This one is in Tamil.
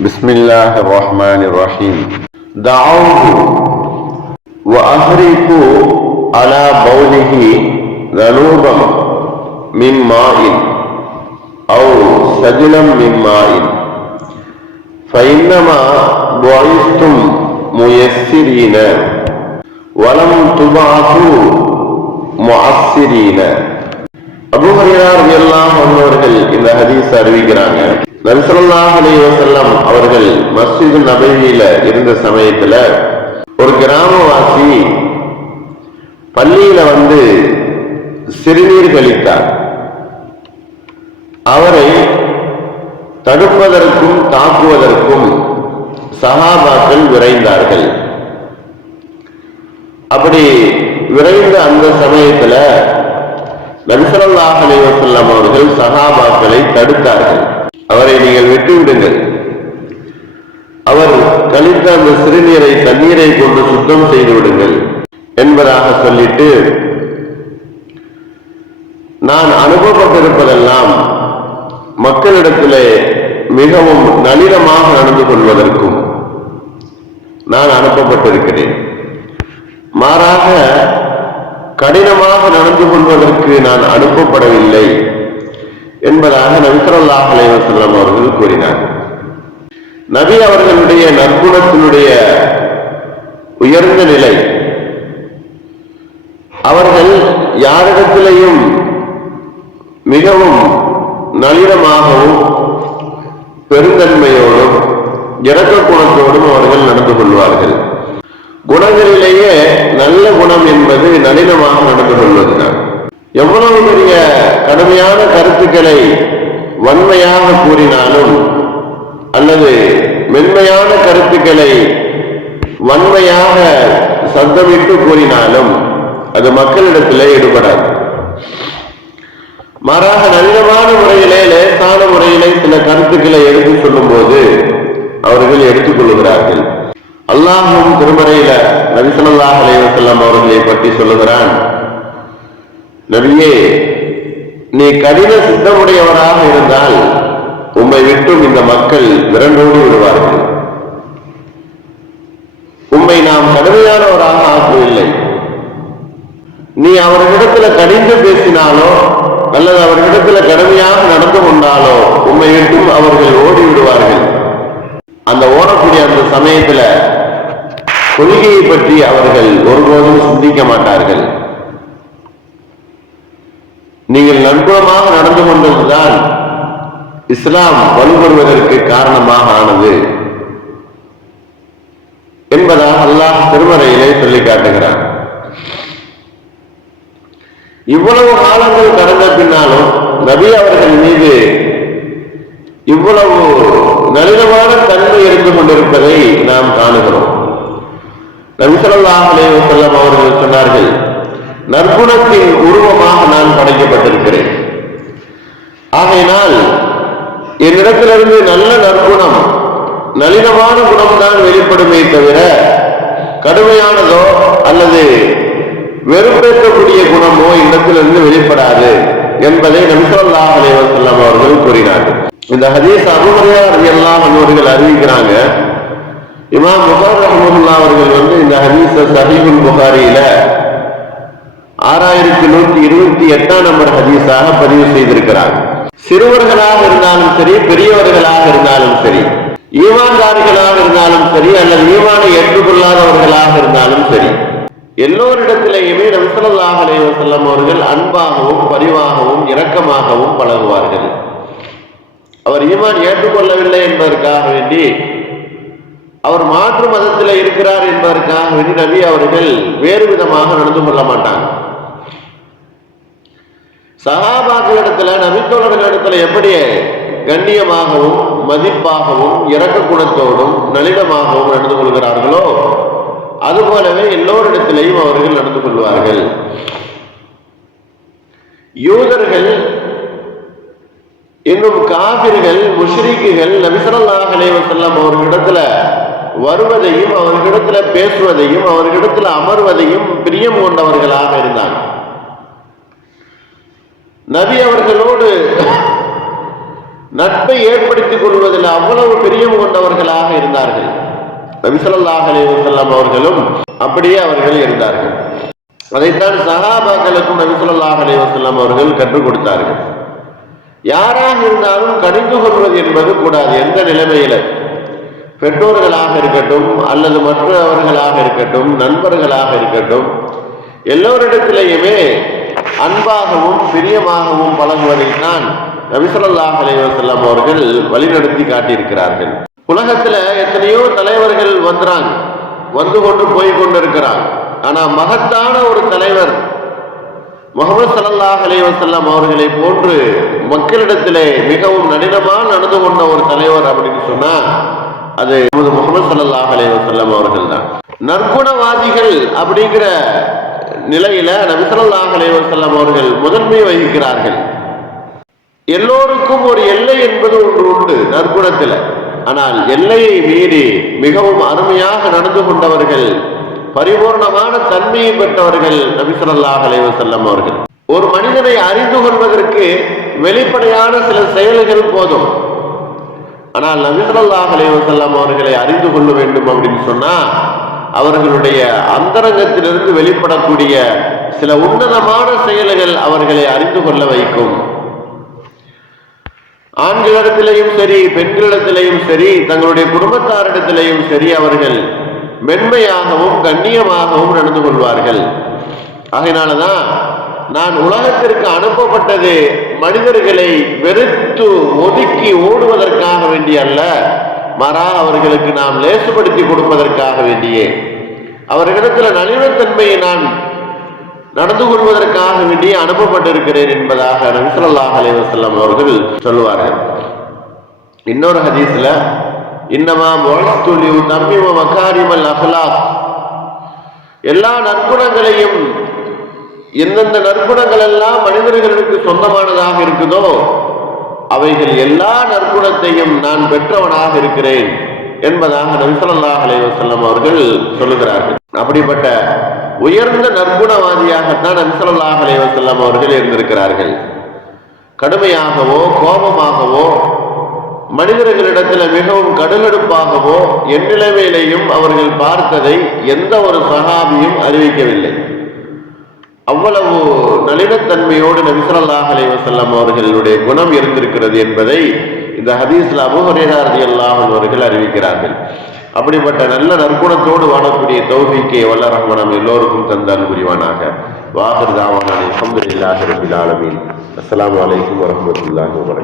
بسم الله الرحمن الرحيم دعوه وأهرقوا على بوله ذنوبا من ماء أو سجلا من ماء فإنما بعثتم ميسرين ولم تبعثوا معسرين அபூ ஹுரைரா ரலியல்லாஹு அன்ஹு அவர்கள் இந்த ஹதீஸ் அறிவிக்கிறாங்க நபி ஸல்லல்லாஹு அவர்கள் மஸ்ஜிது நபவியில இருந்த சமயத்துல ஒரு கிராமவாசி பள்ளியில வந்து சிறுநீர் கழித்தார் அவரை தடுப்பதற்கும் தாக்குவதற்கும் சகாபாக்கள் விரைந்தார்கள். அப்படி விரைந்த அந்த சமயத்துல நபிசல்லாஹ் அலைவசல்லம் அவர்கள் சகாபாக்களை தடுத்தார்கள். அவரை நீங்கள் விட்டுவிடுங்கள். அவர் கழித்த அந்த சிறுநீரை தண்ணீரை கொண்டு சுத்தம் செய்து விடுங்கள் என்பதாக சொல்லிட்டு நான் அனுபவப்பட்டிருப்பதெல்லாம் மக்களிடத்திலே மிகவும் நளினமாக நடந்து கொள்வதற்கும் நான் அனுப்பப்பட்டிருக்கிறேன். மாறாக கடினமாக நடந்து கொள்வதற்கு நான் அனுப்பப்படவில்லை. என்பதாக நபிசல்லாஹ் அலைவசல்லம் அவர்கள் கூறினார். நபி அவர்களுடைய நற்குணத்தினுடைய உயர்ந்த நிலை அவர்கள் யாரிடத்திலையும் மிகவும் நளினமாகவும் பெருந்தன்மையோடும் இரக்க குணத்தோடும் அவர்கள் நடந்து கொள்வார்கள். குணங்களிலேயே நல்ல குணம் என்பது நளினமாக நடந்து கொள்வதுதான். எவ்வளவு பெரிய கடுமையான கருத்துக்களை வன்மையாக கூறினாலும் அல்லது மென்மையான கருத்துக்களை வன்மையாக சத்தமிட்டு கூறினாலும் அது மக்களிடத்திலே ஈடுபடாது மாறாக நளினமான முறையிலே லேசான முறையிலே சில கருத்துக்களை எடுத்து சொல்லும் போது அவர்கள் எடுத்துக்கொள்ளுகிறார்கள் அல்லாஹும் திருமறையில நபிசல்லாஹ் அலைவசல்லாம் அவர்களை பற்றி சொல்லுகிறான் நபியே நீ கடின சித்தமுடையவராக இருந்தால் உம்மை விட்டும் இந்த மக்கள் விரண்டோடி விடுவார்கள். உம்மை நாம் கடுமையானவராக ஆக்கவில்லை. நீ அவர்களிடத்துல கடிந்து பேசினாலோ அல்லது அவர்களிடத்துல கடுமையாக நடந்து கொண்டாலோ உம்மை விட்டும் அவர்கள் ஓடி விடுவார்கள். அந்த ஓடக்கூடிய அந்த சமயத்துல கொள்கையை பற்றி அவர்கள் ஒருபோதும் சிந்திக்க மாட்டார்கள். நீங்கள் நண்புறமாக நடந்து கொண்டதுதான் இஸ்லாம் வலுபெறுவதற்கு காரணமாக ஆனது என்பதாக அல்லாஹ் திருமறையிலே சொல்லி காட்டுகிறார் இவ்வளவு காலங்கள் கடந்த பின்னாலும் நபி அவர்கள் மீது இவ்வளவு நளினமான தன்மை இருந்து கொண்டிருப்பதை நாம் காணுகிறோம். நபிசல்லாஹ் அலைவசல்லம் அவர்கள் சொன்னார்கள் நற்குணத்தின் உருவமாக நான் படைக்கப்பட்டிருக்கிறேன். ஆகையினால் என்னிடத்திலிருந்து நல்ல நற்குணம் நளினமான குணம்தான் வெளிப்படுமே தவிர கடுமையானதோ அல்லது வெறுப்பேற்கக்கூடிய குணமோ இடத்திலிருந்து வெளிப்படாது என்பதை நபிசல்லாஹ் செல்லம் அவர்கள் கூறினார்கள். இந்த ஹதீஸ் அபுமரியார் எல்லாம் அவர்கள் அறிவிக்கிறாங்க. இமாம் முகார் ரஹமுல்லா அவர்கள் வந்து இந்த ஹதீஸ சஹீபுல் புகாரியில ஆறாயிரத்தி நூத்தி இருபத்தி எட்டாம் நம்பர் ஹதீஸாக பதிவு செய்திருக்கிறார். சிறுவர்களாக இருந்தாலும் சரி பெரியவர்களாக இருந்தாலும் சரி ஈமான்தாரிகளாக இருந்தாலும் சரி அல்லது ஈமானை ஏற்றுக்கொள்ளாதவர்களாக இருந்தாலும் சரி எல்லோரிடத்திலேயுமே நம்சல்லாஹ் அலைவசல்லம் அவர்கள் அன்பாகவும் பரிவாகவும் இரக்கமாகவும் பழகுவார்கள். அவர் ஈமான் ஏற்றுக்கொள்ளவில்லை என்பதற்காக வேண்டி அவர் மாற்று மதத்தில் இருக்கிறார் என்பதற்காக வேண்டி நபி அவர்கள் வேறு விதமாக நடந்து கொள்ள மாட்டாங்க. சகாபாக்களிடத்துல நபித்தோழர்களிடத்துல எப்படி கண்ணியமாகவும் மதிப்பாகவும் இறக்க குணத்தோடும் நளினமாகவும் நடந்து கொள்கிறார்களோ அதுபோலவே எல்லோரிடத்திலையும் அவர்கள் நடந்து கொள்வார்கள். யூதர்கள் இன்னும் காபிர்கள் முஷ்ரீக்குகள் நபிசல்லாஹ் அலைவசல்லம் அவர்களிடத்துல வருவதையும் அவர்களிடத்துல பேசுவதையும் அவர்களிடத்துல அமர்வதையும் பிரியம் கொண்டவர்களாக இருந்தாங்க. நபி அவர்களோடு நட்பை ஏற்படுத்திக் கொள்வதில் அவ்வளவு பிரியம் கொண்டவர்களாக இருந்தார்கள். நபிசல்லாஹ் அலைவசல்லாம் அவர்களும் அப்படியே அவர்கள் இருந்தார்கள். அதைத்தான் சஹாபாக்களுக்கும் நபிசல்லாஹ் அலைவசல்லாம் அவர்கள் கற்றுக் கொடுத்தார்கள். யாராக இருந்தாலும் கடிந்து கொள்வது என்பது கூடாது எந்த நிலைமையில? பெற்றோர்களாக இருக்கட்டும் அல்லது மற்றவர்களாக இருக்கட்டும் நண்பர்களாக இருக்கட்டும் எல்லோரிடத்திலேயுமே அன்பாகவும் பிரியமாகவும் பழகுவதில் தான் நபிசல்லாஹ் அலைவசல்லாம் அவர்கள் வழிநடத்தி காட்டியிருக்கிறார்கள். உலகத்துல எத்தனையோ தலைவர்கள் வந்துறாங்க வந்து கொண்டு போய் கொண்டிருக்கிறாங்க. ஆனா மகத்தான ஒரு தலைவர் முகமது சல்லாஹ் அலைவசல்லாம் அவர்களை போன்று மக்களிடத்திலே மிகவும் நடினமாக நடந்து கொண்ட ஒரு தலைவர் அப்படின்னு சொன்னா அது முகமது சல்லாஹ் அலைவசல்லாம் அவர்கள் தான் நற்குணவாதிகள் அப்படிங்கிற நிலையில நபிசல்லாஹ் அலைவசல்லாம் அவர்கள் முதன்மை வகிக்கிறார்கள். எல்லோருக்கும் ஒரு எல்லை என்பது ஒன்று உண்டு நற்குணத்தில். ஆனால் எல்லையை மீறி மிகவும் அருமையாக நடந்து கொண்டவர்கள் பரிபூர்ணமான தன்மையை பெற்றவர்கள் நபிசல்லாஹ் அலைவசல்லம் அவர்கள். ஒரு மனிதனை அறிந்து கொள்வதற்கு வெளிப்படையான சில செயல்கள் போதும். ஆனால் நபிசல்லாஹ் அலைவசல்லாம் அவர்களை அறிந்து கொள்ள வேண்டும் அப்படின்னு சொன்னா அவர்களுடைய அந்தரங்கத்திலிருந்து வெளிப்படக்கூடிய சில உன்னதமான செயல்கள் அவர்களை அறிந்து கொள்ள வைக்கும். ஆண்களிடத்திலையும் சரி பெண்களிடத்திலையும் சரி தங்களுடைய குடும்பத்தாரிடத்திலையும் சரி அவர்கள் மென்மையாகவும் கண்ணியமாகவும் நடந்து கொள்வார்கள். ஆகையினாலதான் நான் உலகத்திற்கு அனுப்பப்பட்டது மனிதர்களை வெறுத்து ஒதுக்கி ஓடுவதற்காக வேண்டிய அல்ல. மாறா அவர்களுக்கு நாம் லேசுபடுத்தி கொடுப்பதற்காக வேண்டியே. அவர்களிடத்தில் நளினத்தன்மையை நான் நடந்து கொள்வதற்காக வேண்டிய அனுப்பப்பட்டிருக்கிறேன் என்பதாக நபிசல்லாஹ் அலைவசல்லாம் அவர்கள் சொல்லுவார்கள். இன்னொரு ஹதீஸ்ல இன்னமா மொழத்துலியு தம்மிம மகாரிமல் அஹ்லாக். எல்லா நற்குணங்களையும் எந்தெந்த நற்குணங்கள் எல்லாம் மனிதர்களுக்கு சொந்தமானதாக இருக்குதோ அவைகள் எல்லா நற்குணத்தையும் நான் பெற்றவனாக இருக்கிறேன் என்பதாக நபிசல்லாஹ் அலைவசல்லம் அவர்கள் சொல்லுகிறார்கள். அப்படிப்பட்ட உயர்ந்த நற்குணவாதியாகத்தான் நபிசல்லாஹ் அலைவசல்லம் அவர்கள் இருந்திருக்கிறார்கள். கடுமையாகவோ கோபமாகவோ மனிதர்களிடத்தில் மிகவும் கடுகடுப்பாகவோ எந்நிலைமையிலையும் அவர்கள் பார்த்ததை எந்த ஒரு சகாபியும் அறிவிக்கவில்லை. அவ்வளவு நளினத்தன்மையோடு நபிசல்லாஹ் அலைவசல்லம் அவர்களுடைய குணம் இருந்திருக்கிறது என்பதை இந்த ஹதீஸ்ல அபுஹரேராரதி அல்லாஹன் அவர்கள் அறிவிக்கிறார்கள். அப்படிப்பட்ட நல்ல நற்குணத்தோடு வாழக்கூடிய தௌஃபிக்கை வல்ல ரஹ்மனம் எல்லோருக்கும் தந்தால் புரிவானாக. வாகர் தாவான அலமதுல்லாஹி ரபில் ஆலமீன். அஸ்லாம் வலைக்கம் வரஹ்மத்துல்லாஹி வபரகாத்துஹு